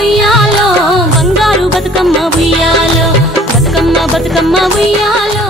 ఉయ్యాలో బంగారు బతుకమ్మ ఉయ్యాలో బతుకమ్మ బతుకమ్మ ఉయ్యాలో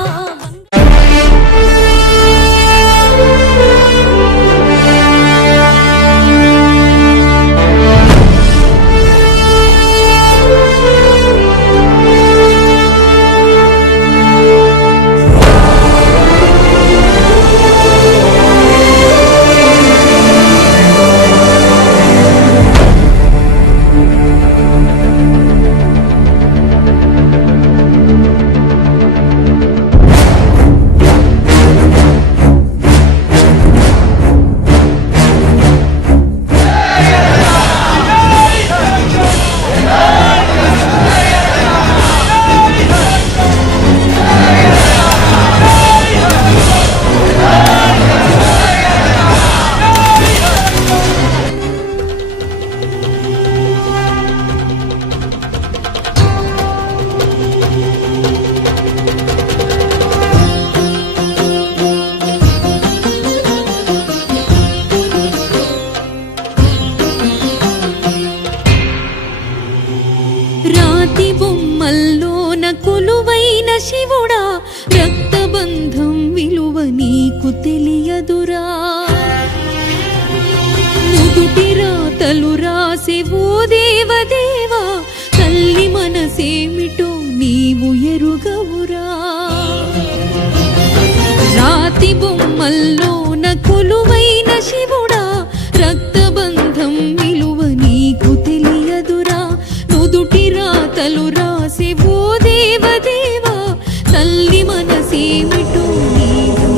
రాతి బొమ్మల్లోన కొలువైన శివుడా రక్తబంధం విలువ నీకు తెలియదురా నుదుటి రాతలు రాసే ఓ దేవదేవా తల్లి మనసేమిటో నీవు ఎరుగవురా రాతి బొమ్మల్లోన కొలువైన శివుడా రక్తబంధం విలువ నీకు తెలియదురా నుదుటి రాతలు రాసే ఓ దేవదేవా తల్లి మనసేమిటో నీవు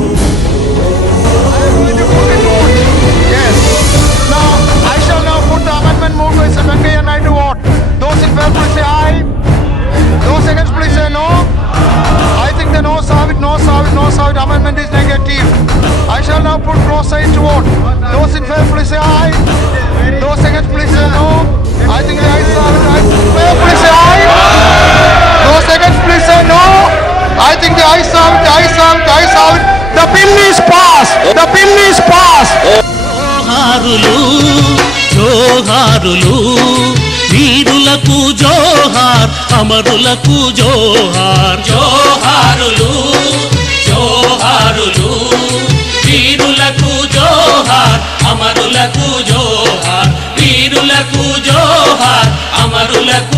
I shall now put the amendment moved by Sir Venkaiah Naidu vote. Those in favor please say aye. Those against please say no. I think the noes have it, noes have it, noes have it. Amendment is negative. I shall now put cross side to vote. Those in favor please say aye. Those against please say no. I think the ayes have it. Favor please say aye. Those against please say no. I think the ayes have it, the ayes have it, the ayes have it. The bill is passed. The bill is passed. జోహారులు వీరులకు జోహార్ అమరులకు జోహార్ జోహారులు జోహారులు వీరులకు జోహార్ అమరులకు జోహార్ వీరులకు జోహార్ అమరులకు